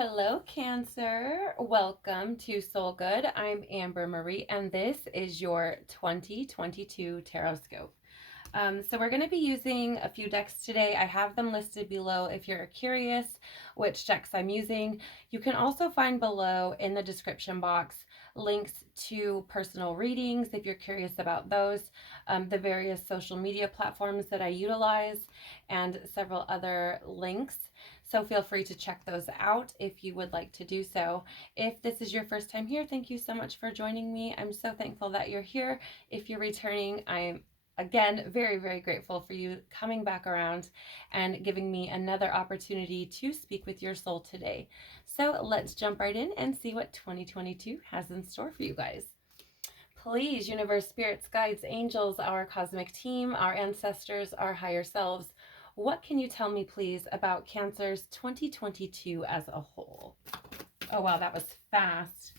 Hello, Cancer. Welcome to Soul Good. I'm Amber Marie, and this is your 2022 Tarotscope. So we're going to be using a few decks today. I have them listed below if you're curious which decks I'm using. You can also find below in the description box links to personal readings if you're curious about those, the various social media platforms that I utilize, and several other links. So feel free to check those out if you would like to do so. If this is your first time here, thank you so much for joining me. I'm so thankful that you're here. If you're returning, I'm again very, very grateful for you coming back around and giving me another opportunity to speak with your soul today. So let's jump right in and see what 2022 has in store for you guys. Please, universe, spirits, guides, angels, our cosmic team, our ancestors, our higher selves, what can you tell me, please, about Cancer's 2022 as a whole? Oh, wow, that was fast.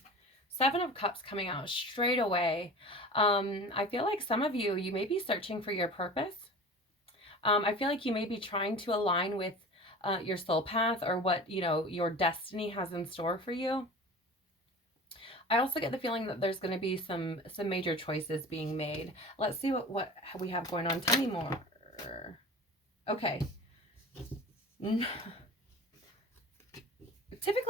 Seven of Cups coming out straight away. I feel like some of you may be searching for your purpose. I feel like you may be trying to align with your soul path or what, your destiny has in store for you. I also get the feeling that there's going to be some major choices being made. Let's see what we have going on. Tell me more. Okay. Typically,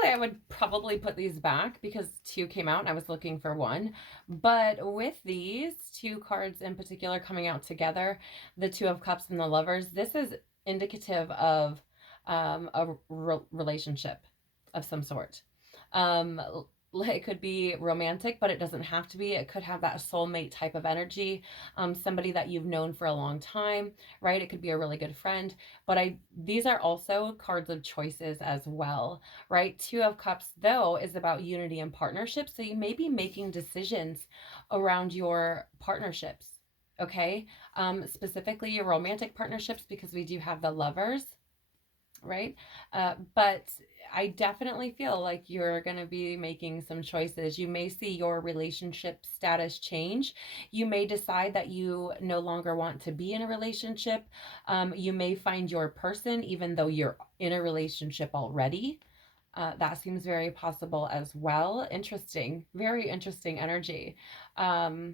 I would probably put these back because two came out and I was looking for one. But with these two cards in particular coming out together, the Two of Cups and the Lovers, this is indicative of a relationship of some sort. It could be romantic, but it doesn't have to be. It could have that soulmate type of energy, somebody that you've known for a long time, right? It could be a really good friend, but these are also cards of choices as well, right? Two of Cups, though, is about unity and partnership, so you may be making decisions around your partnerships, okay? Specifically your romantic partnerships, because we do have the Lovers, right? But I definitely feel like you're going to be making some choices. You may see your relationship status change. You may decide that you no longer want to be in a relationship. You may find your person even though you're in a relationship already. That seems very possible as well. Interesting, very interesting energy. The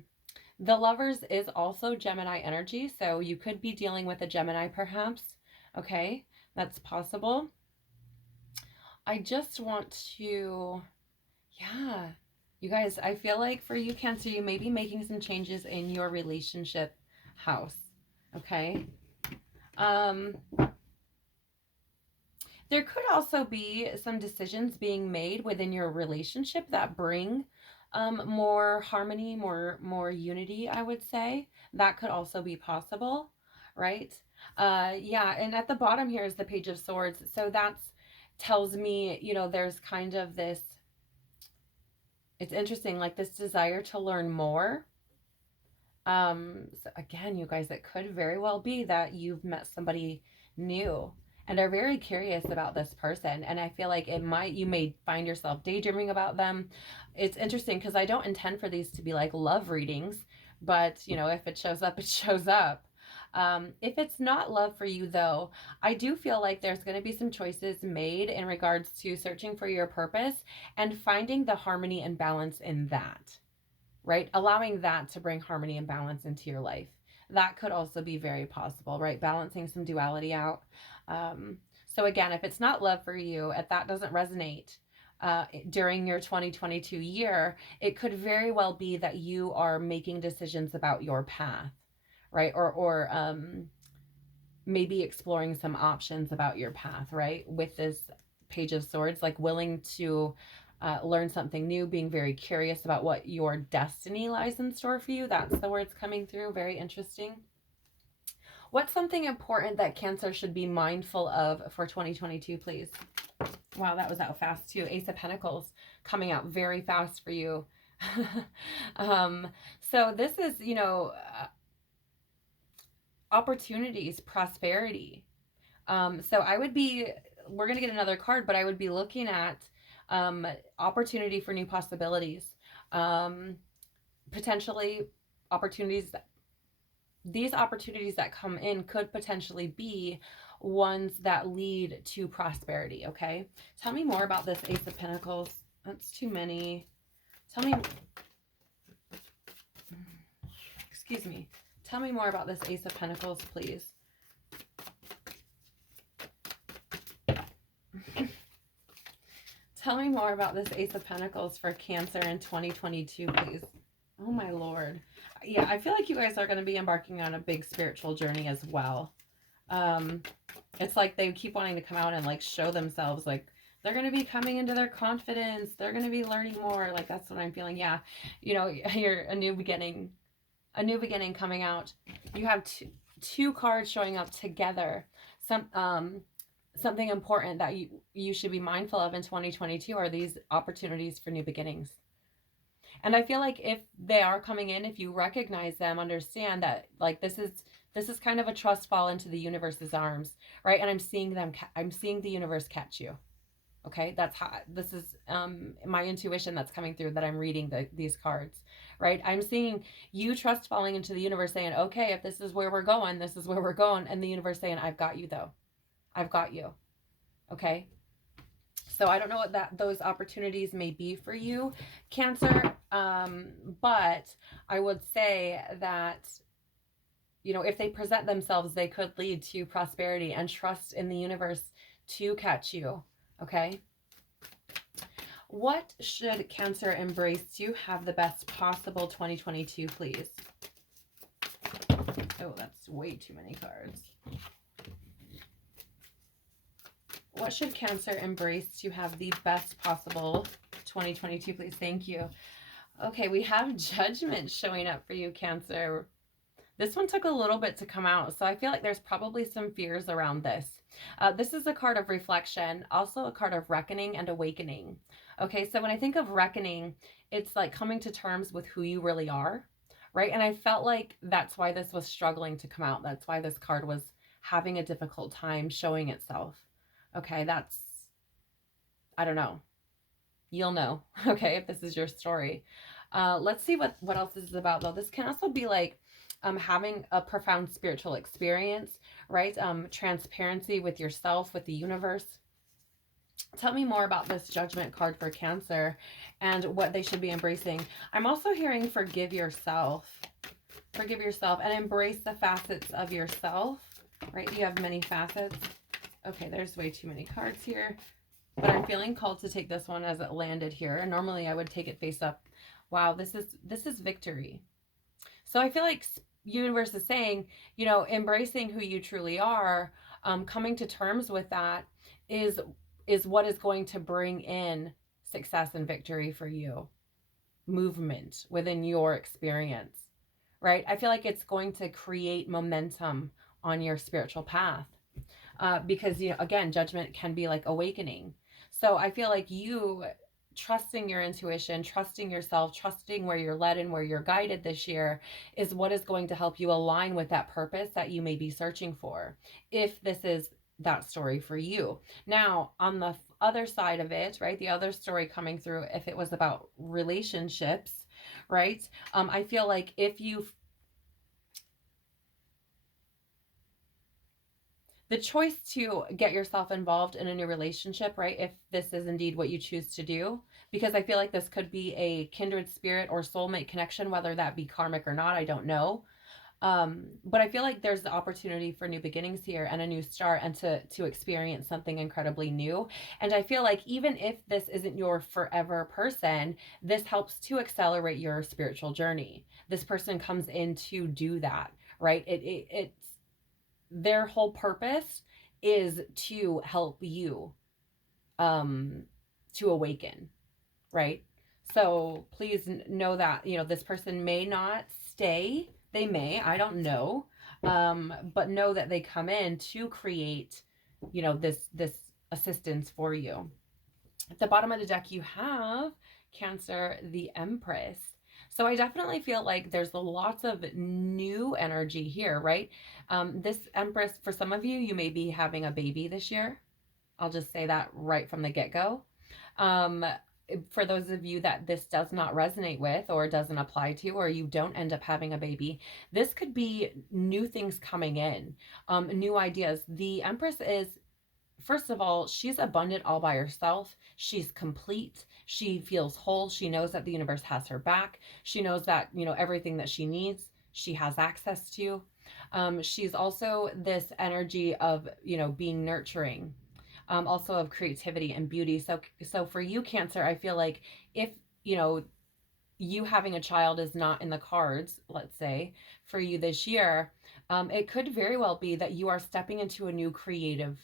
Lovers is also Gemini energy, so you could be dealing with a Gemini perhaps. Okay, that's possible. I just want to, yeah, you guys, I feel like for you, Cancer, you may be making some changes in your relationship house, okay? There could also be some decisions being made within your relationship that bring more harmony, more unity, I would say. That could also be possible, right? Yeah, and at the bottom here is the Page of Swords. So that's tells me, there's kind of this, it's interesting, like this desire to learn more. So again, you guys, it could very well be that you've met somebody new and are very curious about this person. And I feel like you may find yourself daydreaming about them. It's interesting because I don't intend for these to be like love readings, but if it shows up, it shows up. If it's not love for you, though, I do feel like there's going to be some choices made in regards to searching for your purpose and finding the harmony and balance in that, right? Allowing that to bring harmony and balance into your life. That could also be very possible, right? Balancing some duality out. So again, if it's not love for you, if that doesn't resonate during your 2022 year, it could very well be that you are making decisions about your path, right? Or maybe exploring some options about your path, right? With this Page of Swords, like willing to learn something new, being very curious about what your destiny lies in store for you. That's the words coming through. Very interesting. What's something important that Cancer should be mindful of for 2022, please? Wow, that was out fast too. Ace of Pentacles coming out very fast for you. So this is, opportunities, prosperity. So we're going to get another card, but I would be looking at opportunity for new possibilities, potentially opportunities. These opportunities that come in could potentially be ones that lead to prosperity, okay? Tell me more about this Ace of Pentacles. That's too many. Tell me, excuse me. Tell me more about this Ace of Pentacles, please. Tell me more about this Ace of Pentacles for Cancer in 2022, please. Oh my Lord. Yeah, I feel like you guys are going to be embarking on a big spiritual journey as well. It's like they keep wanting to come out and like show themselves, like they're going to be coming into their confidence. They're going to be learning more. Like that's what I'm feeling. Yeah. You know, you're a new beginning coming out. You have two cards showing up together. Something important that you should be mindful of in 2022 are these opportunities for new beginnings. And I feel like if they are coming in, if you recognize them, understand that like this is kind of a trust fall into the universe's arms, right? And I'm seeing the universe catch you. Okay, that's how this is my intuition that's coming through that I'm reading these cards, right? I'm seeing you trust falling into the universe saying, okay, if this is where we're going, this is where we're going. And the universe saying, I've got you though. I've got you. Okay. So I don't know what those opportunities may be for you, Cancer. But I would say that, you know, if they present themselves, they could lead to prosperity and trust in the universe to catch you. Okay. What should Cancer embrace to have the best possible 2022, please? Oh, that's way too many cards. What should Cancer embrace to have the best possible 2022, please? Thank you. Okay, we have Judgment showing up for you, Cancer. This one took a little bit to come out, so I feel like there's probably some fears around this. This is a card of reflection, also a card of reckoning and awakening. Okay, so when I think of reckoning, it's like coming to terms with who you really are, right? And I felt like that's why this was struggling to come out. That's why this card was having a difficult time showing itself. Okay, I don't know. You'll know, okay, if this is your story. Let's see what else this is about, though. This can also be like having a profound spiritual experience, right? Transparency with yourself, with the universe. Tell me more about this Judgment card for Cancer and what they should be embracing. I'm also hearing forgive yourself. Forgive yourself and embrace the facets of yourself, right? You have many facets. Okay, there's way too many cards here, but I'm feeling called to take this one as it landed here. Normally I would take it face up. Wow, this is victory. So I feel like universe is saying, you know, embracing who you truly are, coming to terms with that is what is going to bring in success and victory for you. Movement within your experience, right? I feel like it's going to create momentum on your spiritual path. Because, you know, again, Judgment can be like awakening. So I feel like you trusting your intuition, trusting yourself, trusting where you're led and where you're guided this year is what is going to help you align with that purpose that you may be searching for, if this is that story for you. Now, on the other side of it, right, the other story coming through, if it was about relationships, right, I feel like if you the choice to get yourself involved in a new relationship, right? If this is indeed what you choose to do, because I feel like this could be a kindred spirit or soulmate connection, whether that be karmic or not, I don't know. But I feel like there's the opportunity for new beginnings here and a new start and to experience something incredibly new. And I feel like even if this isn't your forever person, this helps to accelerate your spiritual journey. This person comes in to do that, right? It's their whole purpose is to help you to awaken, right? So please know that, you know, this person may not stay. They may, I don't know. But know that they come in to create, you know, this assistance for you. At the bottom of the deck, you have Cancer, the Empress. So I definitely feel like there's lots of new energy here, right? This Empress, for some of you, you may be having a baby this year. I'll just say that right from the get-go. for those of you that this does not resonate with or doesn't apply to, or you don't end up having a baby, this could be new things coming in, new ideas. The Empress is, first of all, she's abundant all by herself. She's complete. She feels whole. She knows that the universe has her back. She knows that, everything that she needs, she has access to. She's also this energy of, being nurturing, also of creativity and beauty. So for you, Cancer, I feel like if, you know, you having a child is not in the cards, let's say, for you this year, it could very well be that you are stepping into a new creative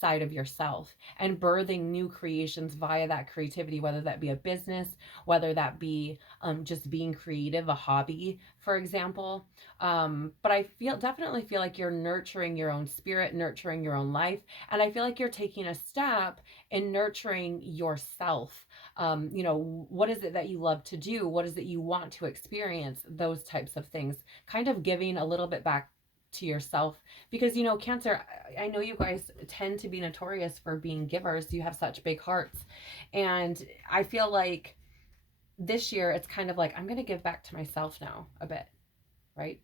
side of yourself and birthing new creations via that creativity, whether that be a business, whether that be just being creative, a hobby, for example. But I definitely feel like you're nurturing your own spirit, nurturing your own life. And I feel like you're taking a step in nurturing yourself. What is it that you love to do? What is it you want to experience? Those types of things, kind of giving a little bit back to yourself, because Cancer, I know you guys tend to be notorious for being givers. You have such big hearts, and I feel like this year it's kind of like, I'm going to give back to myself now a bit, right?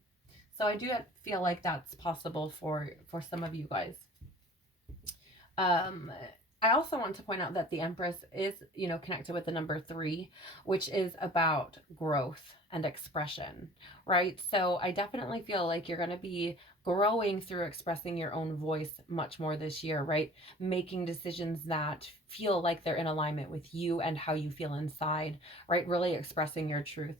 So I do feel like that's possible for some of you guys. I also want to point out that the Empress is, connected with the number 3, which is about growth and expression, right? So I definitely feel like you're going to be growing through expressing your own voice much more this year, right? Making decisions that feel like they're in alignment with you and how you feel inside, right? Really expressing your truth.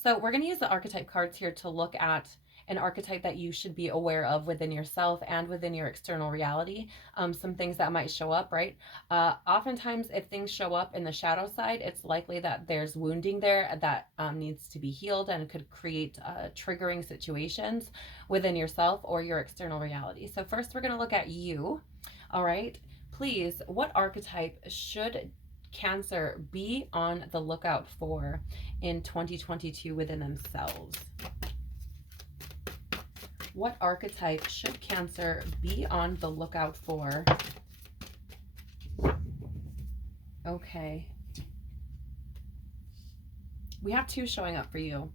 So we're going to use the archetype cards here to look at an archetype that you should be aware of within yourself and within your external reality. Some things that might show up, right? Oftentimes, if things show up in the shadow side, it's likely that there's wounding there that needs to be healed and could create triggering situations within yourself or your external reality. So first, we're going to look at you. All right. Please, what archetype should Cancer be on the lookout for in 2022 within themselves? What archetype should Cancer be on the lookout for? Okay. We have 2 showing up for you.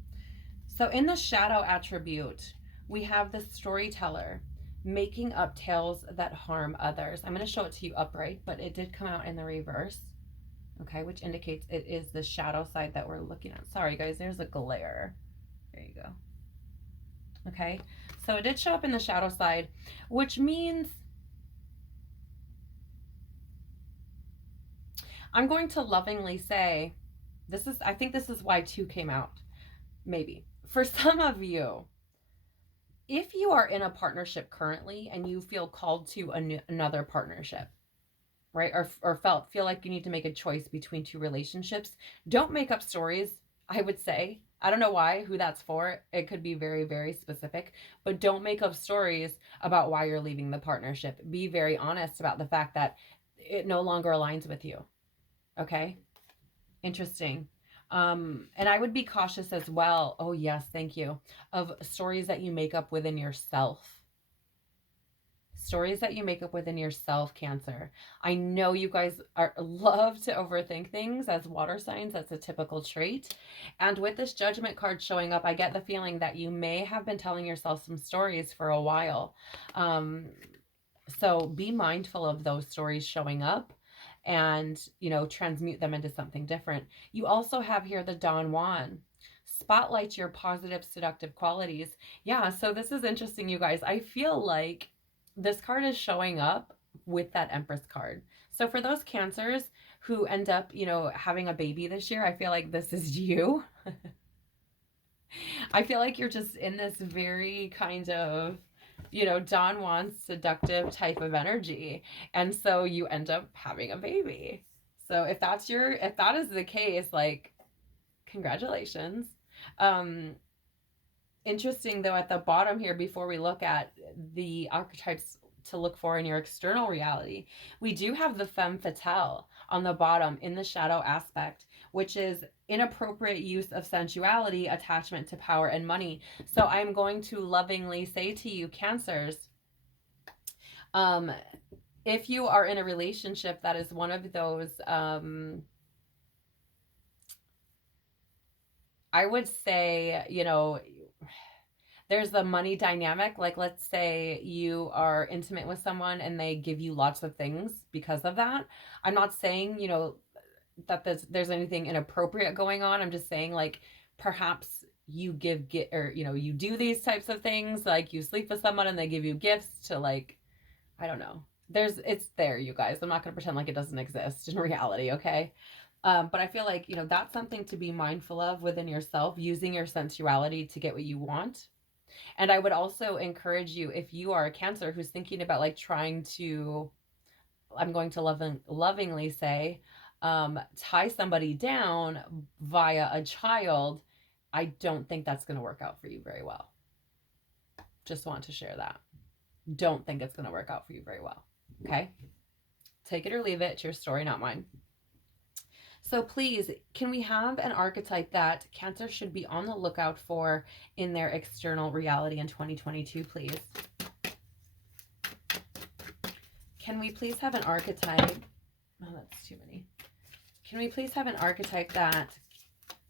So in the shadow attribute, we have the storyteller making up tales that harm others. I'm going to show it to you upright, but it did come out in the reverse. Okay, which indicates it is the shadow side that we're looking at. Sorry guys, there's a glare. There you go. Okay, so it did show up in the shadow side, which means I'm going to lovingly say, I think this is why 2 came out, maybe. For some of you, if you are in a partnership currently and you feel called to another partnership, right? Or feel like you need to make a choice between 2 relationships, don't make up stories, I would say. I don't know who that's for. It could be very, very specific, but don't make up stories about why you're leaving the partnership. Be very honest about the fact that it no longer aligns with you. Okay? Interesting. And I would be cautious as well. Oh yes, thank you. Of stories that you make up within yourself. Stories that you make up within yourself, Cancer. I know you guys love to overthink things as water signs. That's a typical trait. And with this Judgment card showing up, I get the feeling that you may have been telling yourself some stories for a while. So be mindful of those stories showing up and, transmute them into something different. You also have here the Don Juan. Spotlight your positive, seductive qualities. Yeah, so this is interesting, you guys. I feel like this card is showing up with that Empress card. So for those Cancers who end up, having a baby this year, I feel like this is you. I feel like you're just in this very kind of, Don Juan seductive type of energy. And so you end up having a baby. So if that is the case, like, congratulations. Interesting though, at the bottom here, before we look at the archetypes to look for in your external reality, we do have the Femme Fatale on the bottom in the shadow aspect, which is inappropriate use of sensuality, attachment to power and money. So I'm going to lovingly say to you, Cancers, if you are in a relationship that is one of those I would say, you know, there's the money dynamic. Like, let's say you are intimate with someone and they give you lots of things because of that. I'm not saying, you know, that there's anything inappropriate going on. I'm just saying, like, perhaps you get, or, you know, you do these types of things, like you sleep with someone and they give you gifts to, like, I don't know. It's there, you guys. I'm not going to pretend like it doesn't exist in reality, okay? But I feel like, you know, that's something to be mindful of within yourself, using your sensuality to get what you want. And I would also encourage you, if you are a Cancer who's thinking about like trying to, I'm going to lovingly say, tie somebody down via a child, I don't think that's going to work out for you very well. Just want to share that. Don't think it's going to work out for you very well. Okay? Take it or leave it. It's your story, not mine. So please, can we have an archetype that Cancer should be on the lookout for in their external reality in 2022, please? Can we please have an archetype? Oh, that's too many. Can we please have an archetype that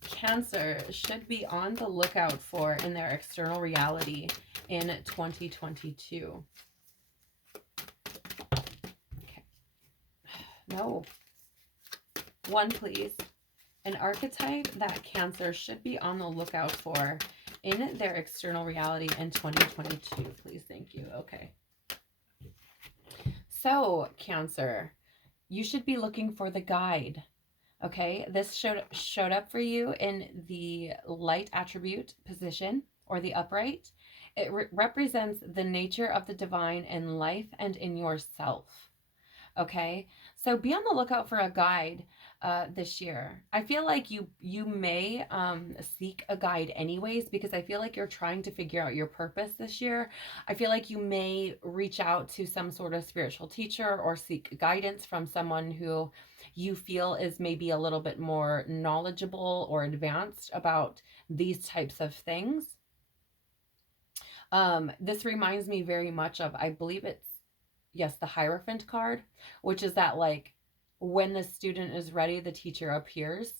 Cancer should be on the lookout for in their external reality in 2022? Okay. No. One, please. An archetype that Cancer should be on the lookout for in their external reality in 2022, please. Thank you. Okay. So, Cancer, you should be looking for the guide. Okay, this showed up for you in the light attribute position, or the upright. It represents the nature of the divine in life and in yourself. Okay, so be on the lookout for a guide this year. I feel like you may seek a guide anyways, because I feel like you're trying to figure out your purpose this year. I feel like you may reach out to some sort of spiritual teacher or seek guidance from someone who you feel is maybe a little bit more knowledgeable or advanced about these types of things. This reminds me very much of, I believe it's, yes, the Hierophant card, which is that, like, when the student is ready, the teacher appears,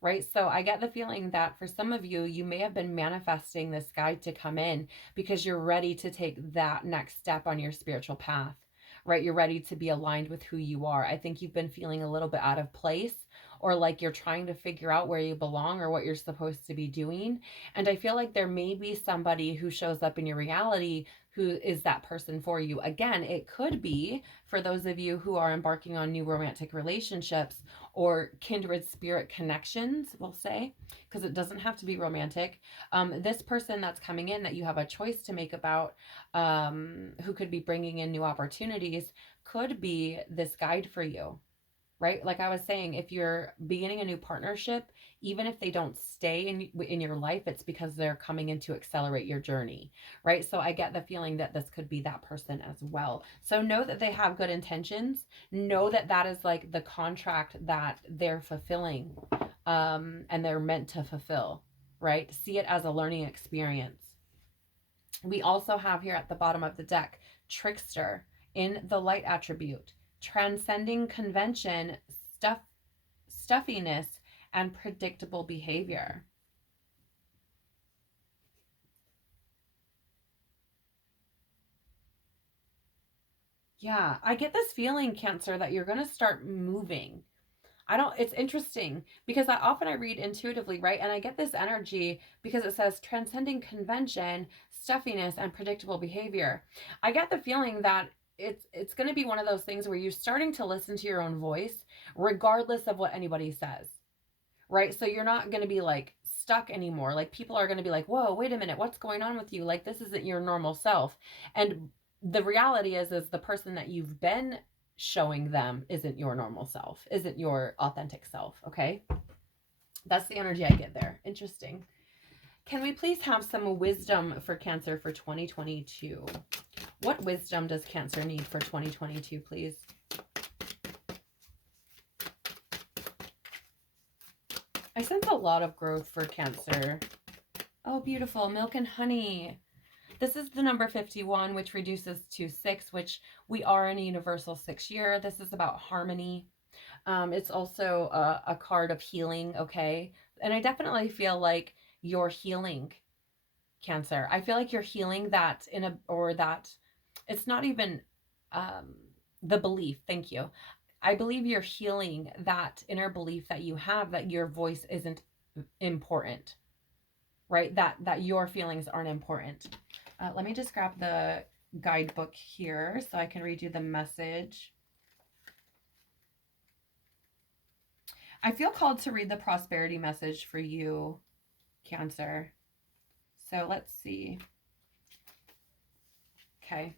right? So I get the feeling that for some of you, you may have been manifesting this guide to come in because you're ready to take that next step on your spiritual path, right? You're ready to be aligned with who you are. I think you've been feeling a little bit out of place, or like you're trying to figure out where you belong or what you're supposed to be doing. And I feel like there may be somebody who shows up in your reality who is that person for you. Again, it could be for those of you who are embarking on new romantic relationships or kindred spirit connections, we'll say, because it doesn't have to be romantic. This person that's coming in that you have a choice to make about, who could be bringing in new opportunities, could be this guide for you. Right? Like I was saying, if you're beginning a new partnership, even if they don't stay in your life, it's because they're coming in to accelerate your journey, right? So I get the feeling that this could be that person as well. So know that they have good intentions. Know that that is like the contract that they're fulfilling, and they're meant to fulfill, right? See it as a learning experience. We also have here at the bottom of the deck, Trickster in the light attribute. Transcending convention, stuffiness, and predictable behavior. Yeah, I get this feeling, Cancer, that you're going to start moving. It's interesting because I read intuitively, right? And I get this energy because it says transcending convention, stuffiness, and predictable behavior. I get the feeling that it's going to be one of those things where you're starting to listen to your own voice regardless of what anybody says, right? So you're not going to be like stuck anymore. Like, people are going to be like, whoa, wait a minute, what's going on with you? Like, this isn't your normal self. And the reality is the person that you've been showing them isn't your normal self, isn't your authentic self. Okay, that's the energy I get there. Interesting. Can we please have some wisdom for Cancer for 2022? What wisdom does Cancer need for 2022, please? I sense a lot of growth for Cancer. Oh, beautiful. Milk and honey. This is the number 51, which reduces to 6, which we are in a universal 6 year. This is about harmony. It's also a card of healing, okay? And I definitely feel like you're healing, Cancer. I feel like you're healing that or that it's not even um, the belief. Thank you. I believe you're healing that inner belief that you have that your voice isn't important, right? That your feelings aren't important. Let me just grab the guidebook here so I can read you the message. I feel called to read the prosperity message for you, Cancer. So let's see. Okay.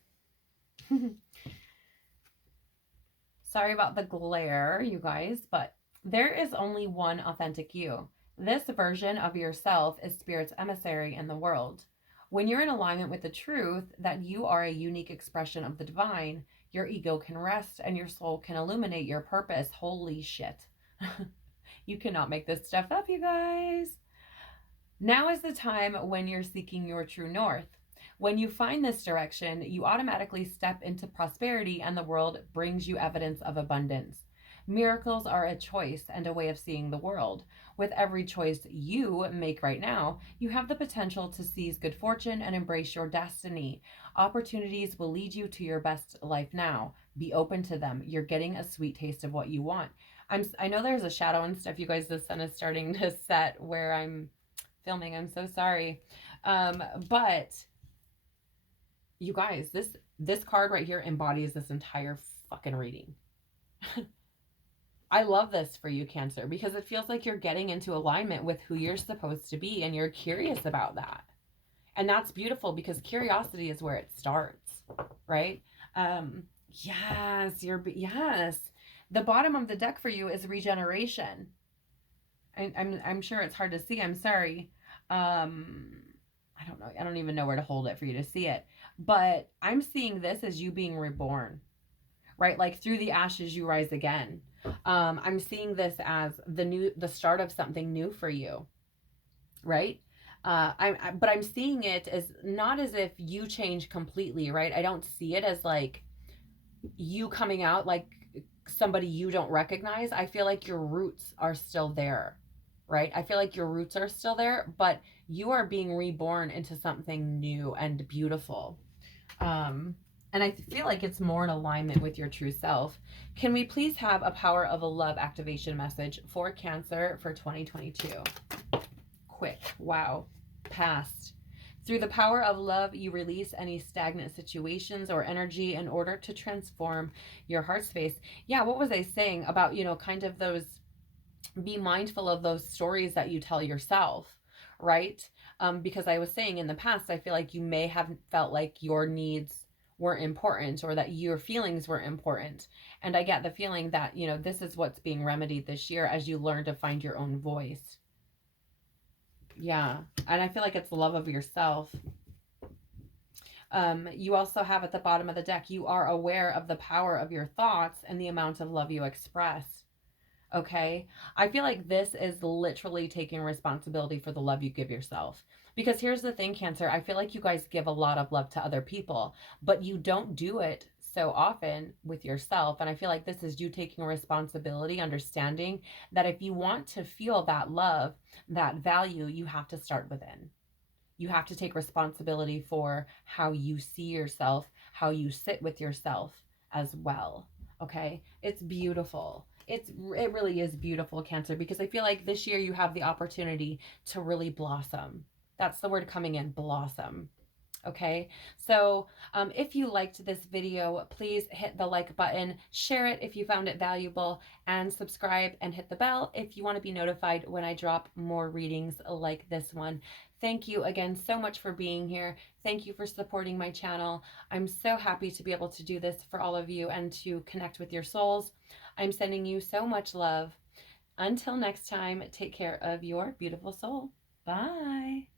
Sorry about the glare, you guys, but there is only one authentic you. This version of yourself is Spirit's emissary in the world. When you're in alignment with the truth that you are a unique expression of the divine, your ego can rest and your soul can illuminate your purpose. Holy shit. You cannot make this stuff up, you guys. Now is the time when you're seeking your true north. When you find this direction, you automatically step into prosperity and the world brings you evidence of abundance. Miracles are a choice and a way of seeing the world. With every choice you make right now, you have the potential to seize good fortune and embrace your destiny. Opportunities will lead you to your best life now. Be open to them. You're getting a sweet taste of what you want. I know there's a shadow and stuff, you guys. The sun is starting to set where I'm filming. I'm so sorry. But you guys, this card right here embodies this entire fucking reading. I love this for you, Cancer, because it feels like you're getting into alignment with who you're supposed to be and you're curious about that. And that's beautiful because curiosity is where it starts, right? Yes, yes. The bottom of the deck for you is regeneration. I'm sure it's hard to see. I'm sorry. I don't know. I don't even know where to hold it for you to see it. But I'm seeing this as you being reborn, right? Like through the ashes you rise again. I'm seeing this as the start of something new for you, right? But I'm seeing it as not as if you change completely, right? I don't see it as like you coming out like somebody you don't recognize. I feel like your roots are still there, right? I feel like your roots are still there, but you are being reborn into something new and beautiful. And I feel like it's more in alignment with your true self. Can we please have a power of a love activation message for Cancer for 2022? Quick. Wow. Past. Through the power of love, you release any stagnant situations or energy in order to transform your heart space. Yeah, what was I saying about, kind of those, be mindful of those stories that you tell yourself, right? Because I was saying in the past, I feel like you may have felt like your needs weren't important or that your feelings were important. And I get the feeling that, this is what's being remedied this year as you learn to find your own voice. Yeah. And I feel like it's the love of yourself. You also have at the bottom of the deck, you are aware of the power of your thoughts and the amount of love you express. Okay. I feel like this is literally taking responsibility for the love you give yourself. Because here's the thing, Cancer, I feel like you guys give a lot of love to other people, but you don't do it so often with yourself. And I feel like this is you taking responsibility, understanding that if you want to feel that love, that value, you have to start within. You have to take responsibility for how you see yourself, how you sit with yourself as well. Okay. It's beautiful. It really is beautiful, Cancer, because I feel like this year you have the opportunity to really blossom. That's the word coming in, blossom. Okay, so if you liked this video, please hit the like button, share it if you found it valuable, and subscribe and hit the bell if you want to be notified when I drop more readings like this one. Thank you again so much for being here. Thank you for supporting my channel. I'm so happy to be able to do this for all of you and to connect with your souls. I'm sending you so much love. Until next time, take care of your beautiful soul. Bye.